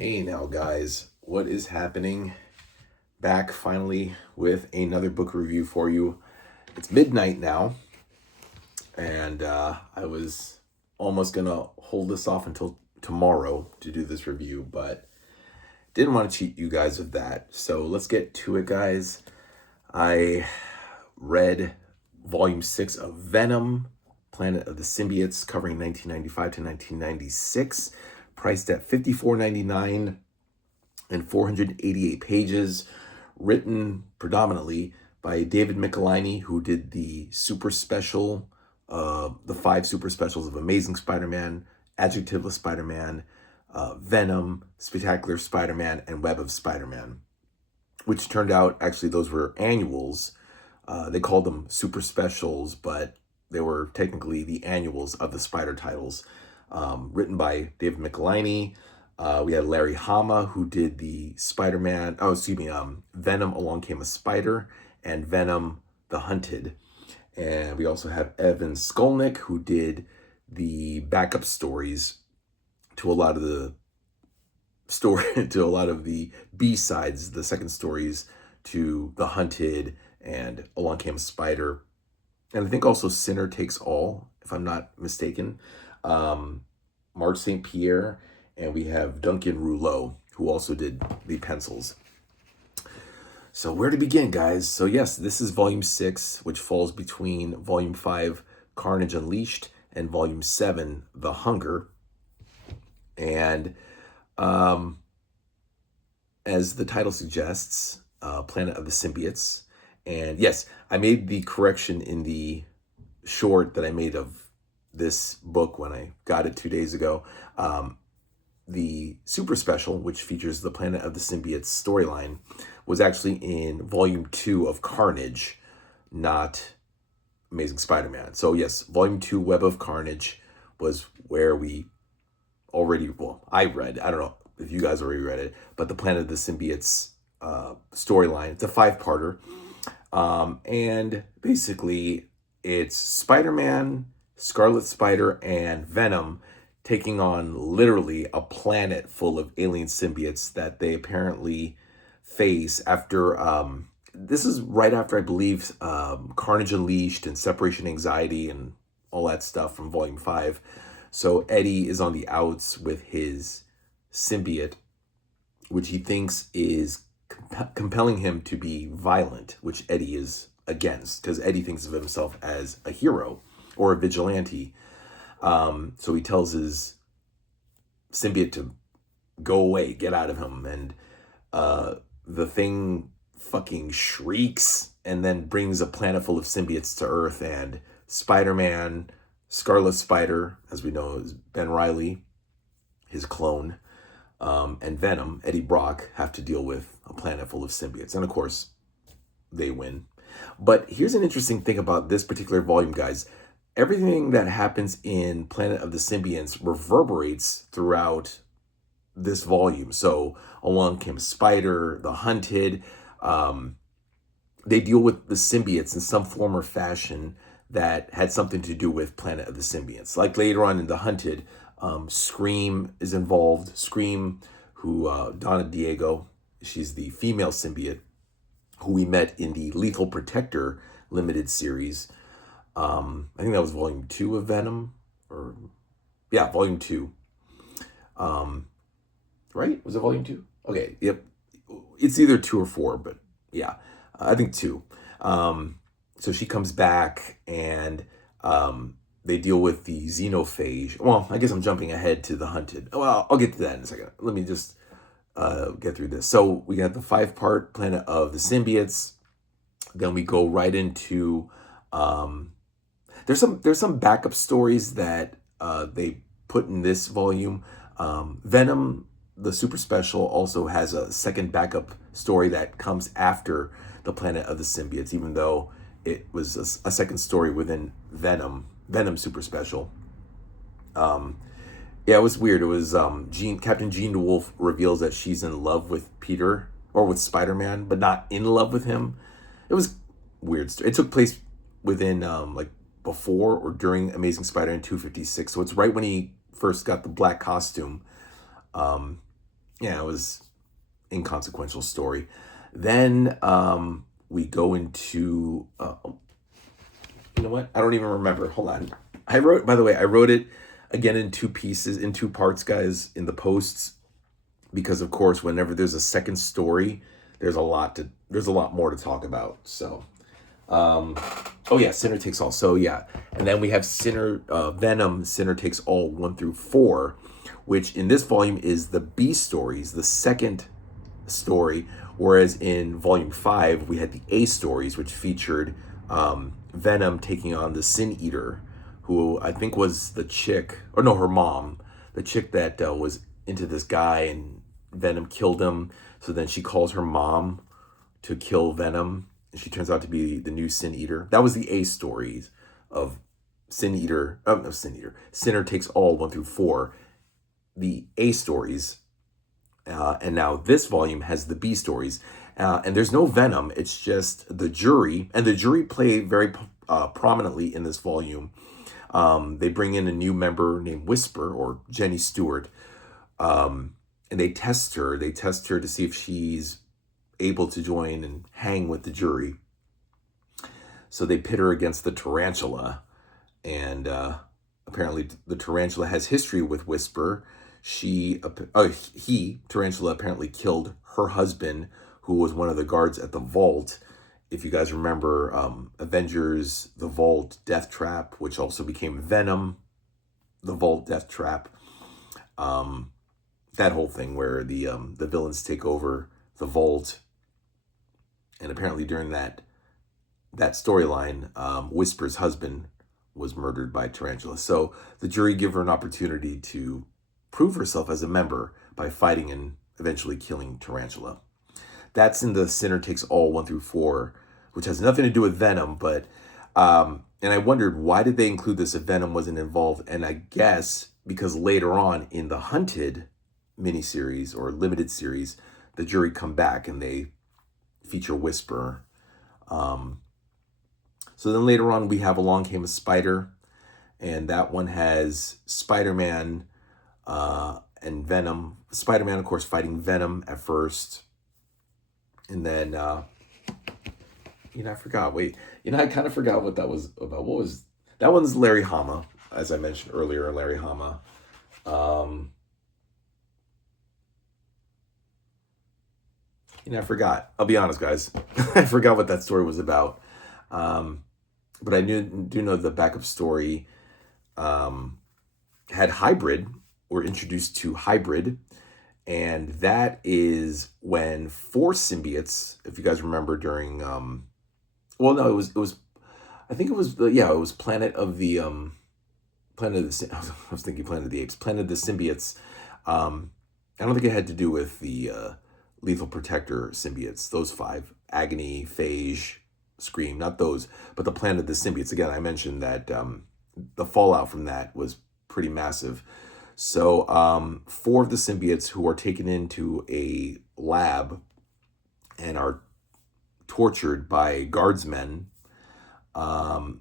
Hey now, guys, what is happening? Back finally with another book review for you. It's midnight now, and I was almost gonna hold this off until tomorrow to do this review, but didn't want to cheat you guys with that. So let's get to it, guys. I read volume 6 of Venom, Planet of the Symbiotes, covering 1995 to 1996, priced at $54.99 and 488 pages, written predominantly by David Michelinie, who did the super special, the 5 super specials of Amazing Spider-Man, Adjectiveless Spider-Man, Venom, Spectacular Spider-Man, and Web of Spider-Man, which turned out, actually, those were annuals. They called them super specials, but they were technically the annuals of the Spider titles, written by David Michelinie. We had Larry Hama, who did the Venom, Along Came a Spider, and Venom, The Hunted. And we also have Evan Skolnick, who did the backup stories to a lot of the B-sides, the second stories to The Hunted and Along Came a Spider. And I think also Sinner Takes All, if I'm not mistaken. Mark St. Pierre, and we have Duncan Rouleau, who also did the pencils. So where to begin, guys? So yes, this is volume 6, which falls between volume 5, Carnage Unleashed, and volume 7, The Hunger. And as the title suggests, Planet of the Symbiotes. And yes, I made the correction in the short that I made of this book when I got it 2 days ago. The super special, which features the Planet of the Symbiotes storyline, was actually in volume 2 of Carnage, not Amazing Spider-Man. So yes, volume 2, Web of Carnage, was where we I read, I don't know if you guys already read it, but the Planet of the Symbiotes storyline. It's a 5-parter. And basically it's Spider-Man, Scarlet Spider, and Venom taking on literally a planet full of alien symbiotes that they apparently face after, this is right after, I believe, Carnage Unleashed and Separation Anxiety and all that stuff from volume 5. So Eddie is on the outs with his symbiote, which he thinks is compelling him to be violent, which Eddie is against, because Eddie thinks of himself as a hero or a vigilante. So he tells his symbiote to go away, get out of him, and the thing fucking shrieks and then brings a planet full of symbiotes to Earth, and Spider-Man, Scarlet Spider, as we know, is Ben Reilly, his clone, and Venom, Eddie Brock, have to deal with a planet full of symbiotes. And of course, they win. But here's an interesting thing about this particular volume, guys. Everything that happens in Planet of the Symbiotes reverberates throughout this volume. So Along Came a Spider, The Hunted, they deal with the symbiotes in some form or fashion that had something to do with Planet of the Symbiotes. Like later on in The Hunted, Scream is involved. Scream, who Donna Diego, she's the female symbiote who we met in the Lethal Protector limited series. I think that was volume 2 of Venom, volume 2. Right? Was it volume 2? Okay, yep. It's either 2 or 4, but yeah, I think 2. So she comes back and they deal with the xenophage. Well, I guess I'm jumping ahead to The Hunted. Well, I'll get to that in a second. Let me just get through this. So we got the 5-part Planet of the Symbiotes. Then we go right into there's some backup stories that they put in this volume. Venom, the super special, also has a second backup story that comes after the Planet of the Symbiotes, even though it was a second story within Venom super special. Yeah, it was weird. It was Captain Jean DeWolf reveals that she's in love with Peter, or with Spider-Man, but not in love with him. It was weird. It took place within before or during Amazing Spider-Man 256. So it's right when he first got the black costume. yeah, it was inconsequential story. Then we go into you know what? I don't even remember. Hold on. By the way, I wrote it again in two pieces, in two parts, guys, in the posts, because of course, whenever there's a second story, there's a lot more to talk about. So, oh yeah, Sinner Takes All. So yeah, and then we have Venom, Sinner Takes All 1 through 4, which in this volume is the B stories, the second story, whereas in volume 5 we had the A stories, which featured Venom taking on the Sin Eater, who I think was the chick, or no, her mom, the chick that was into this guy, and Venom killed him. So then she calls her mom to kill Venom, and she turns out to be the new Sin Eater. That was the A stories of Sinner Takes All 1 through 4. The A stories. And now this volume has the B stories. And there's no Venom. It's just the jury. And the jury play very prominently in this volume. They bring in a new member named Whisper, or Jenny Stewart. And they test her. They test her to see if she's able to join and hang with the jury. So they pit her against the Tarantula. And apparently the Tarantula has history with Whisper. Tarantula apparently killed her husband, who was one of the guards at the vault. If you guys remember Avengers, the Vault, Death Trap, which also became Venom, the Vault, Death Trap. That whole thing where the villains take over the Vault. And apparently during that storyline, Whisper's husband was murdered by Tarantula. So the jury give her an opportunity to prove herself as a member by fighting and eventually killing Tarantula. That's in the Sinner Takes All 1 through 4, which has nothing to do with Venom, but and I wondered, why did they include this if Venom wasn't involved? And I guess because later on in the Hunted miniseries or limited series, the jury come back and they feature Whisper. So then later on we have Along Came a Spider, and that one has Spider-Man and Venom. Spider-Man, of course, fighting Venom at first. And then, I forgot. Wait, I kind of forgot what that was about. What was... That one's Larry Hama, as I mentioned earlier, Larry Hama. I forgot. I'll be honest, guys. I forgot what that story was about. But I do know the backup story had Hybrid. We're introduced to Hybrid, and that is when 4 symbiotes, if you guys remember, during it was I think it was it was Planet of the I was thinking Planet of the Apes, Planet of the Symbiotes. I don't think it had to do with the Lethal Protector symbiotes, those 5, Agony, Phage, Scream, not those, but the Planet of the Symbiotes. Again, I mentioned that the fallout from that was pretty massive. So 4 of the symbiotes who are taken into a lab and are tortured by guardsmen,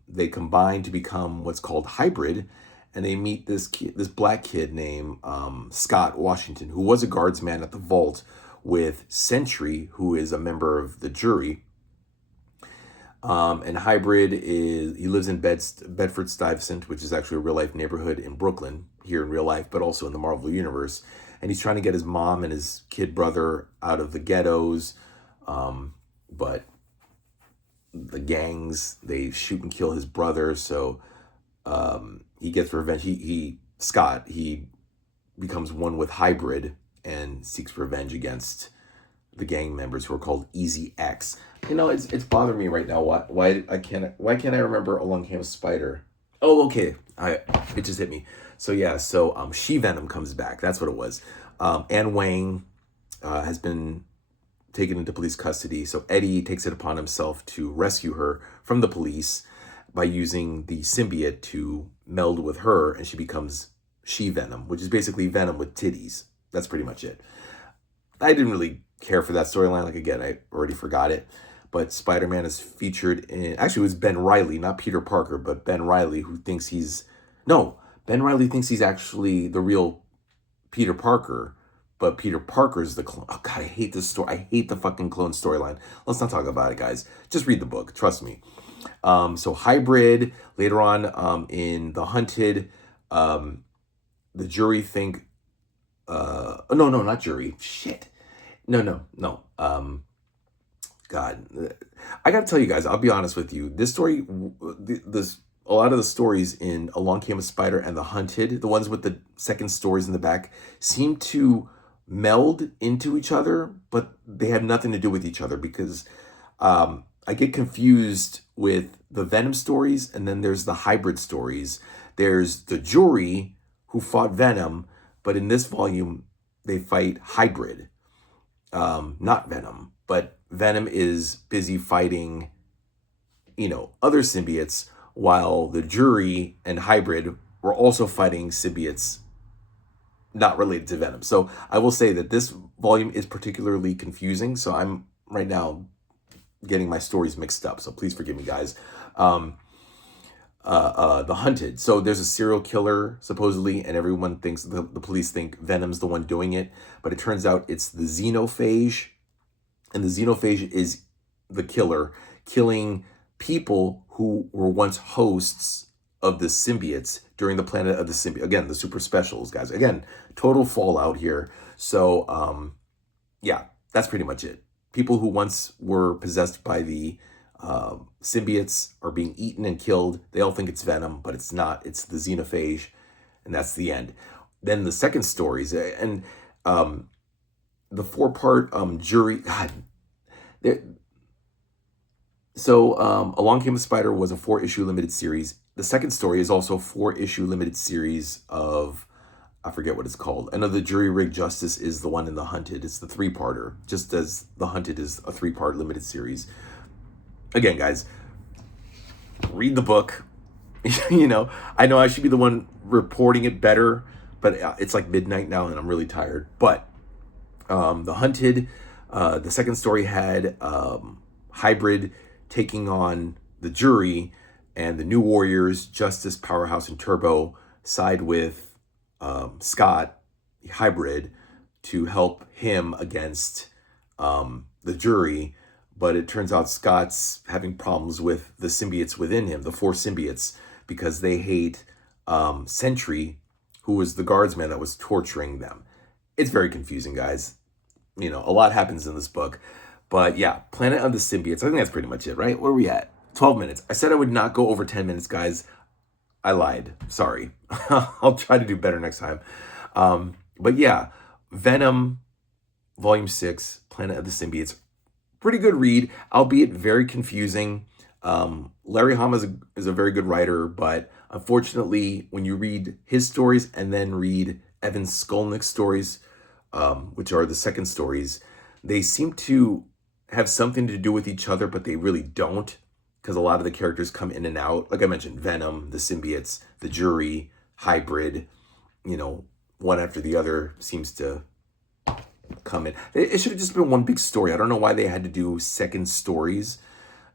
they combine to become what's called Hybrid, and they meet this black kid named Scott Washington, who was a guardsman at the vault with Sentry, who is a member of the jury. And Hybrid he lives in Bedford-Stuyvesant, which is actually a real life neighborhood in Brooklyn, here in real life, but also in the Marvel Universe. And he's trying to get his mom and his kid brother out of the ghettos. But the gangs, they shoot and kill his brother. So he gets revenge. Scott becomes one with Hybrid and seeks revenge against the gang members who are called Easy X. It's bothering me right now. Why can't I remember Along Came a Spider? Oh, okay. It just hit me. So yeah, She-Venom comes back. That's what it was. Anne Wang has been taken into police custody. So Eddie takes it upon himself to rescue her from the police by using the symbiote to meld with her, and she becomes She-Venom, which is basically Venom with titties. That's pretty much it. I didn't really care for that storyline. Like, again, I already forgot it. But Spider-Man is featured in... Actually, it was Ben Reilly, not Peter Parker, but Ben Reilly, who thinks he's... No, Ben Reilly thinks he's actually the real Peter Parker. but Peter Parker's the clone. Oh God, I hate this story. I hate the fucking clone storyline. Let's not talk about it, guys. Just read the book. Trust me. So Hybrid, later on in The Hunted, the jury think, no, not jury. Shit. No. God, I got to tell you guys, I'll be honest with you. This story, a lot of the stories in Along Came a Spider and The Hunted, the ones with the second stories in the back, seem to meld into each other, but they have nothing to do with each other because I get confused with the Venom stories, and then there's the Hybrid stories. There's the jury who fought Venom, but in this volume, they fight Hybrid, not Venom. But Venom is busy fighting, other symbiotes, while the jury and Hybrid were also fighting symbiotes not related to Venom. So I will say that this volume is particularly confusing. So I'm right now getting my stories mixed up. So please forgive me, guys. The Hunted. So there's a serial killer, supposedly, and everyone thinks, the police think Venom's the one doing it. But it turns out it's the xenophage. And the xenophage is the killer, killing people who were once hosts of the symbiotes during the Planet of the Symbiotes. Again, the super specials, guys. Again, total fallout here. So, yeah, that's pretty much it. People who once were possessed by the symbiotes are being eaten and killed. They all think it's Venom, but it's not. It's the xenophage, and that's the end. Then the second stories, and the 4-part jury. God, so Along Came a Spider was a 4-issue limited series. The second story is also a 4-issue limited series of, I forget what it's called. I know the Jury Rig Justice is the one in The Hunted. It's the 3-parter, just as The Hunted is a 3-part limited series. Again, guys, read the book. I know I should be the one reporting it better, but it's like midnight now and I'm really tired. But The Hunted, the second story had Hybrid taking on the jury, and the New Warriors, Justice, Powerhouse, and Turbo side with Scott, Hybrid, to help him against the jury. But it turns out Scott's having problems with the symbiotes within him, the 4 symbiotes, because they hate Sentry, who was the guardsman that was torturing them. It's very confusing, guys. A lot happens in this book. But yeah, Planet of the Symbiotes. I think that's pretty much it, right? Where are we at? 12 minutes. I said I would not go over 10 minutes, guys. I lied. Sorry. I'll try to do better next time. But yeah, Venom, Volume 6, Planet of the Symbiotes. Pretty good read, albeit very confusing. Larry Hama is a very good writer, but unfortunately, when you read his stories and then read Evan Skolnick's stories, which are the second stories, they seem to have something to do with each other, but they really don't, because a lot of the characters come in and out. Like I mentioned, Venom, the symbiotes, the jury, Hybrid, one after the other seems to come in. It should have just been one big story. I don't know why they had to do second stories,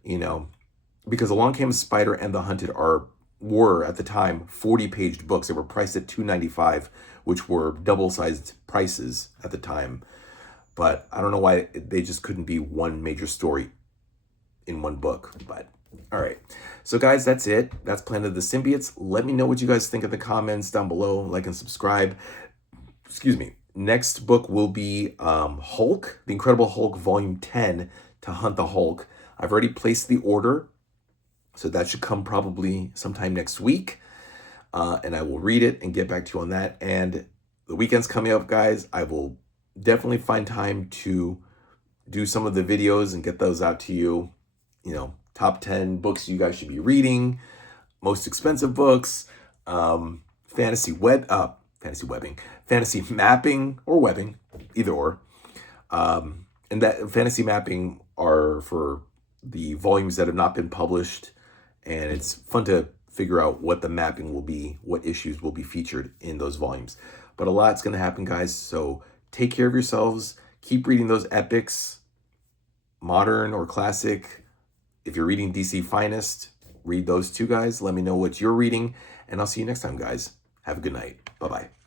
because Along Came a Spider and The Hunted were at the time 40-paged books. They were priced at $2.95, which were double-sized prices at the time. But I don't know why they just couldn't be one major story in one book. But all right. So guys, that's it. That's Planet of the Symbiotes. Let me know what you guys think in the comments down below. Like and subscribe. Excuse me. Next book will be Hulk, The Incredible Hulk, Volume 10, To Hunt the Hulk. I've already placed the order, so that should come probably sometime next week. And I will read it and get back to you on that. And the weekend's coming up, guys. I will definitely find time to do some of the videos and get those out to you. Top 10 books you guys should be reading, most expensive books, fantasy mapping or webbing, either or. And that fantasy mapping are for the volumes that have not been published, and it's fun to figure out what the mapping will be, what issues will be featured in those volumes. But a lot's going to happen, guys, so take care of yourselves. Keep reading those epics, modern or classic. If you're reading DC Finest, read those too, guys. Let me know what you're reading, and I'll see you next time, guys. Have a good night. Bye-bye.